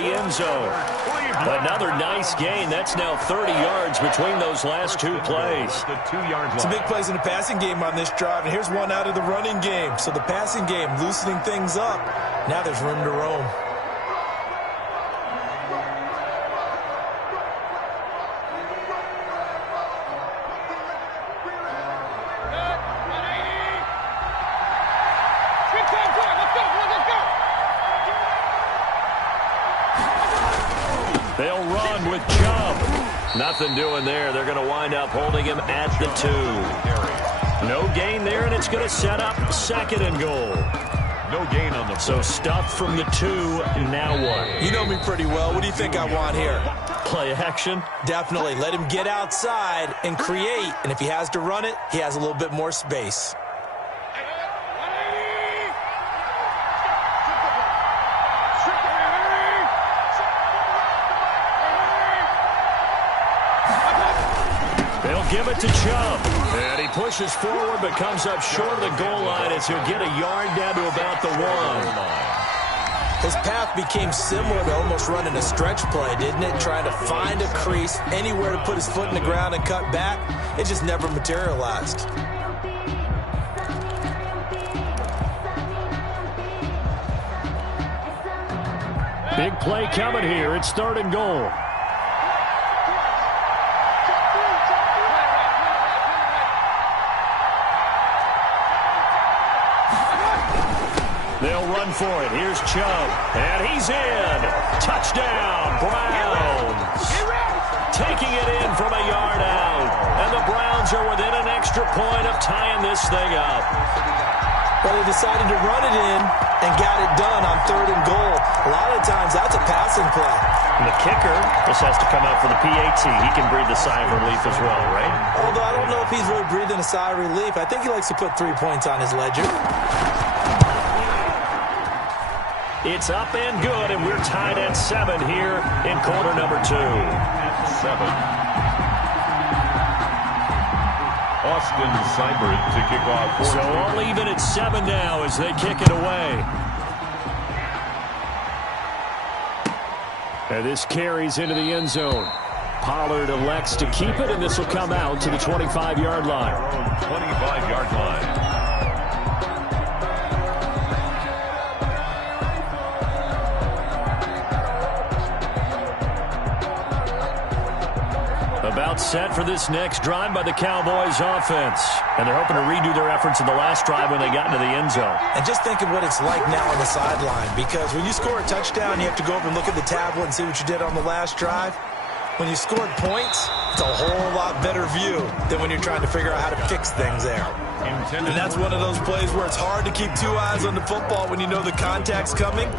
the end zone. Another nice gain. That's now 30 yards between those last two plays. Some big plays in the passing game on this drive, and here's one out of the running game. So the passing game loosening things up. Now there's room to roam. They'll run with Chubb. Nothing doing there. They're going to wind up holding him at the 2. No gain there, and it's going to set up 2nd and goal. No gain on the play. So stuff from the 2. Now what? You know me pretty well. What do you think I want here? Play action? Definitely. Let him get outside and create. And if he has to run it, he has a little bit more space. Give it to Chubb. And he pushes forward but comes up short of the goal line as he'll get a yard down to about the 1. His path became similar to almost running a stretch play, didn't it? Trying to find a crease, anywhere to put his foot in the ground and cut back. It just never materialized. Big play coming here. It's 3rd and goal. They'll run for it. Here's Chubb. And he's in. Touchdown, Browns. Taking it in from a yard out. And the Browns are within an extra point of tying this thing up. Well, they decided to run it in and got it done on 3rd and goal. A lot of times that's a passing play. And the kicker just has to come out for the PAT. He can breathe a sigh of relief as well, right? Although I don't know if he's really breathing a sigh of relief. I think he likes to put 3 points on his ledger. It's up and good, and we're tied at 7 here in quarter number 2. 7. Austin Seibert to kick off. So all even at 7 now as they kick it away. And this carries into the end zone. Pollard elects to keep it, and this will come out to the 25-yard line. 25-yard line. About set for this next drive by the Cowboys offense. And they're hoping to redo their efforts in the last drive when they got into the end zone. And just think of what it's like now on the sideline, because when you score a touchdown, you have to go over and look at the tablet and see what you did on the last drive. When you scored points, it's a whole lot better view than when you're trying to figure out how to fix things there. And that's one of those plays where it's hard to keep 2 eyes on the football when you know the contact's coming,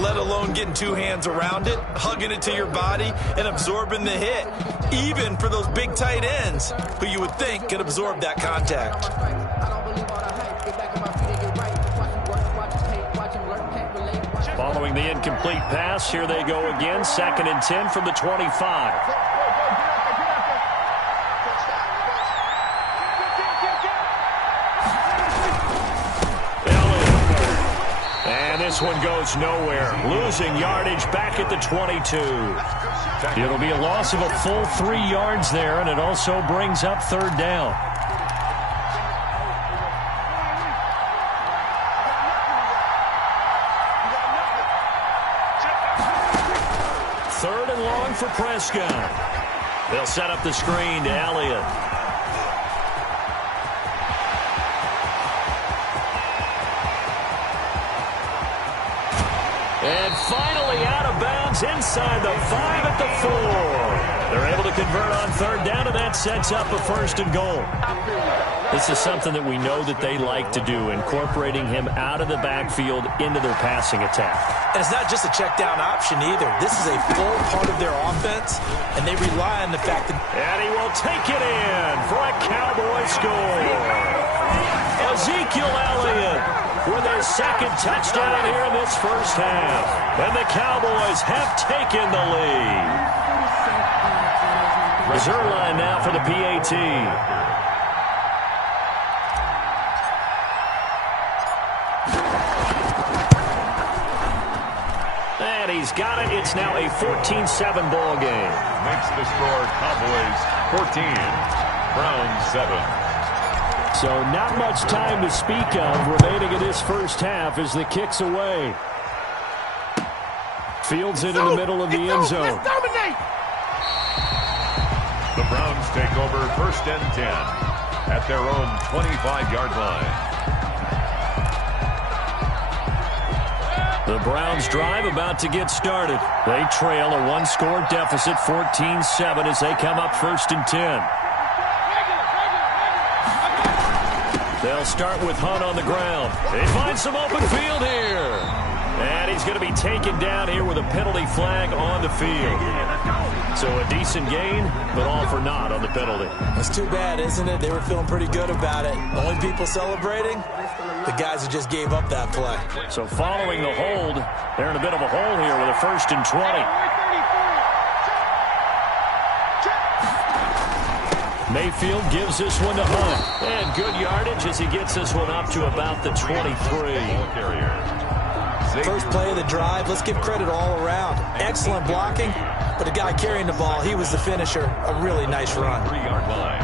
let alone getting 2 hands around it, hugging it to your body, and absorbing the hit, even for those big tight ends who you would think could absorb that contact. Following the incomplete pass, here they go again, 2nd and 10 from the 25. This one goes nowhere. Losing yardage back at the 22. It'll be a loss of a full 3 yards there, and it also brings up 3rd down. Third and long for Prescott. They'll set up the screen to Elliott. And finally out of bounds inside the 5 at the 4. They're able to convert on 3rd down, and that sets up a 1st and goal. This is something that we know that they like to do, incorporating him out of the backfield into their passing attack. And it's not just a check down option either. This is a full part of their offense, and they rely on the fact that... And he will take it in for a Cowboy score. Ezekiel Elliott with his 2nd touchdown here in this first half. And the Cowboys have taken the lead. Reserve line now for the PAT. And he he's got it. It's now a 14-7 ball game. Makes the score Cowboys 14, Browns 7. So not much time to speak of remaining in this first half as the kick's away. Fields it in the middle of the end zone. The Browns take over 1st and 10 at their own 25-yard line. The Browns drive about to get started. They trail a one-score deficit, 14-7, as they come up 1st and 10. They'll start with Hunt on the ground. They find some open field here. And he's going to be taken down here with a penalty flag on the field. So a decent gain, but all for naught on the penalty. That's too bad, isn't it? They were feeling pretty good about it. The only people celebrating, the guys who just gave up that play. So following the hold, they're in a bit of a hole here with a 1st and 20. Mayfield gives this one to Hunt. And good yardage as he gets this one up to about the 23. First play of the drive, let's give credit all around. Excellent blocking, but the guy carrying the ball, he was the finisher. A really nice run. 3-yard line.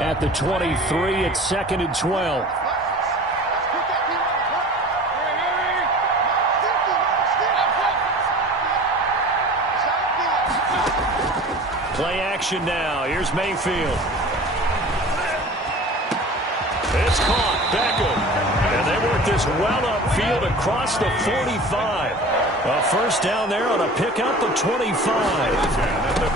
At the 23, it's 2nd and 12. Play action now. Here's Mayfield. It's caught. Beckham. And they work this well upfield across the 45. A first down there on a pickup of 25.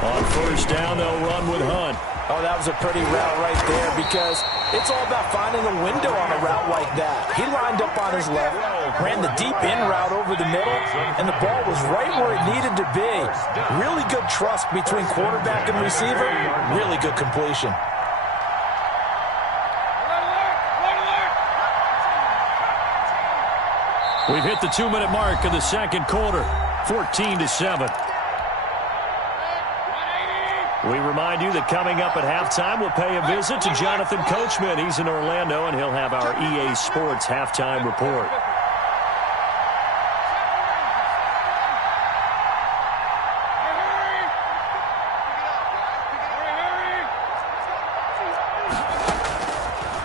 On first down, they'll run with Hunt. Oh, that was a pretty route right there because it's all about finding a window on a route like that. He lined up on his left, ran the deep in route over the middle, and the ball was right where it needed to be. Really good trust between quarterback and receiver. Really good completion. We've hit the 2-minute mark of the second quarter, 14-7. We remind you that coming up at halftime, we'll pay a visit to Jonathan Coachman. He's in Orlando, and he'll have our EA Sports halftime report.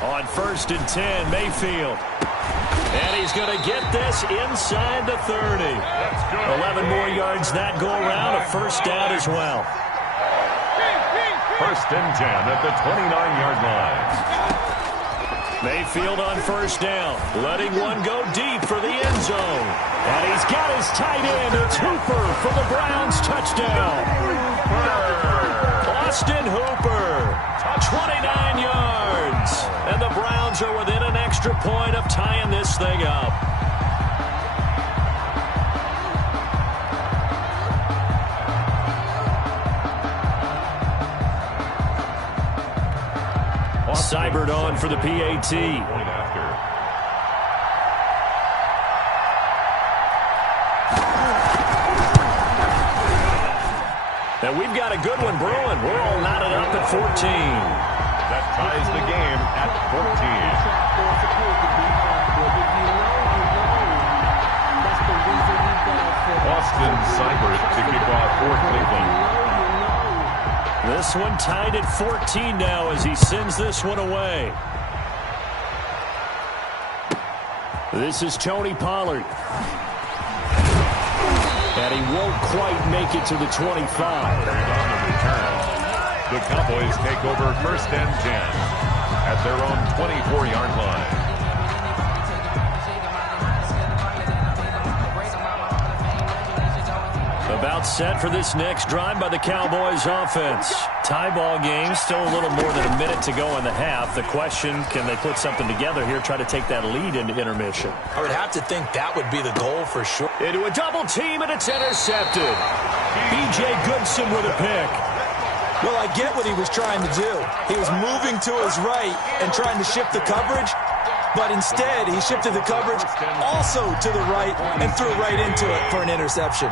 On 1st and 10, Mayfield. And he's going to get this inside the 30. 11 more yards that go around, a first down as well. 1st and 10 at the 29-yard line. Mayfield on first down, letting one go deep for the end zone. And he's got his tight end. It's Hooper for the Browns touchdown. Austin Hooper, 29 yards. And the Browns are within an extra point of tying this thing up. Seibert on for the PAT. And we've got a good one brewing. We're all knotted up at 14. That ties the game at 14. Austin Seibert to kick off for Cleveland. This one tied at 14 now as he sends this one away. This is Tony Pollard. And he won't quite make it to the 25. On the return, the Cowboys take over 1st and 10 at their own 24-yard line. About set for this next drive by the Cowboys offense. Tie ball game, still a little more than a minute to go in the half. The question, can they put something together here, try to take that lead into intermission? I would have to think that would be the goal for sure. Into a double team, and it's intercepted. B.J. Goodson with a pick. Well, I get what he was trying to do. He was moving to his right and trying to shift the coverage, but instead he shifted the coverage also to the right and threw right into it for an interception.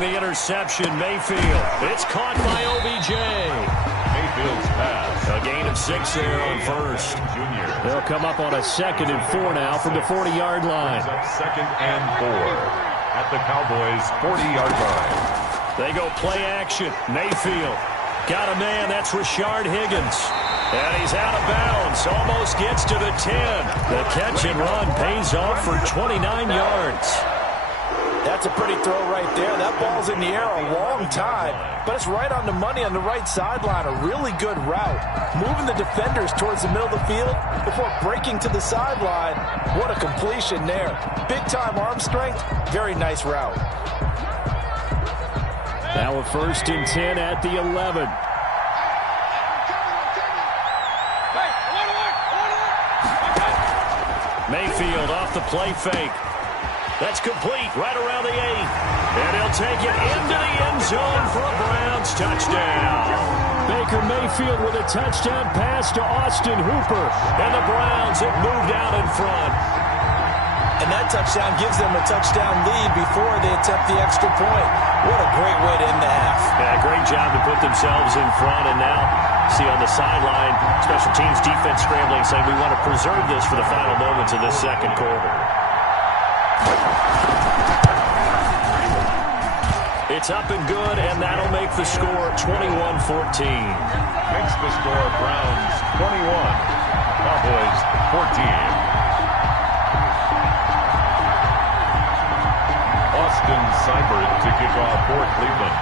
the interception, Mayfield. It's caught by OBJ. Mayfield's pass. A gain of 6 there on first. Junior. They'll come up on a 2nd and 4 now from the 40-yard line. Up 2nd and 4 at the Cowboys' 40-yard line. They go play action. Mayfield. Got a man. That's Rashard Higgins. And he's out of bounds. Almost gets to the 10. The catch and run pays off for 29 yards. That's a pretty throw right there. That ball's in the air a long time, but it's right on the money on the right sideline. A really good route. Moving the defenders towards the middle of the field before breaking to the sideline. What a completion there. Big-time arm strength. Very nice route. Now a 1st and 10 at the 11. Mayfield off the play fake. That's complete right around the 8. And he'll take it into the end zone for a Browns touchdown. Baker Mayfield with a touchdown pass to Austin Hooper. And the Browns have moved out in front. And that touchdown gives them a touchdown lead before they attempt the extra point. What a great way to end the half. Yeah, great job to put themselves in front. And now, see on the sideline, special teams defense scrambling, saying we want to preserve this for the final moments of this second quarter. It's up and good, and that'll make the score 21-14. Makes the score Browns 21, Cowboys 14. Austin Seibert to kick off for Cleveland.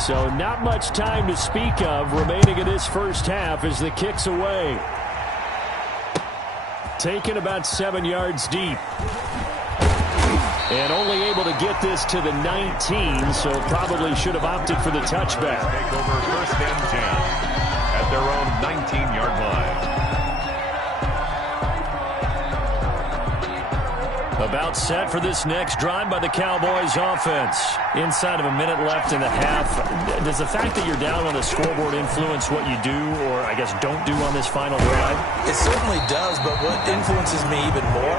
So not much time to speak of remaining in this first half as the kick's away. Taken about 7 yards deep. And only able to get this to the 19, so probably should have opted for the touchback. Take over 1st and 10 at their own 19-yard line. About set for this next drive by the Cowboys offense. Inside of a minute left in the half. Does the fact that you're down on the scoreboard influence what you do, or I guess don't do on this final drive? It certainly does, but what influences me even more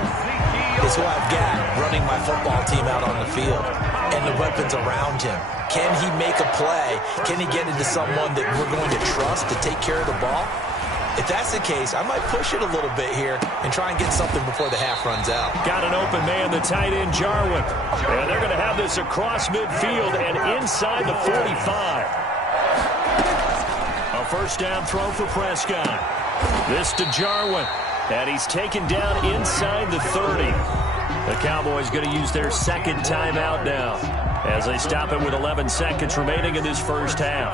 is who I've got running my football team out on the field and the weapons around him. Can he make a play? Can he get into someone that we're going to trust to take care of the ball? If that's the case, I might push it a little bit here and try and get something before the half runs out. Got an open man, the tight end, Jarwin. And they're going to have this across midfield and inside the 45. A 1st down throw for Prescott. This to Jarwin. And he's taken down inside the 30. The Cowboys going to use their 2nd timeout now as they stop it with 11 seconds remaining in this first half.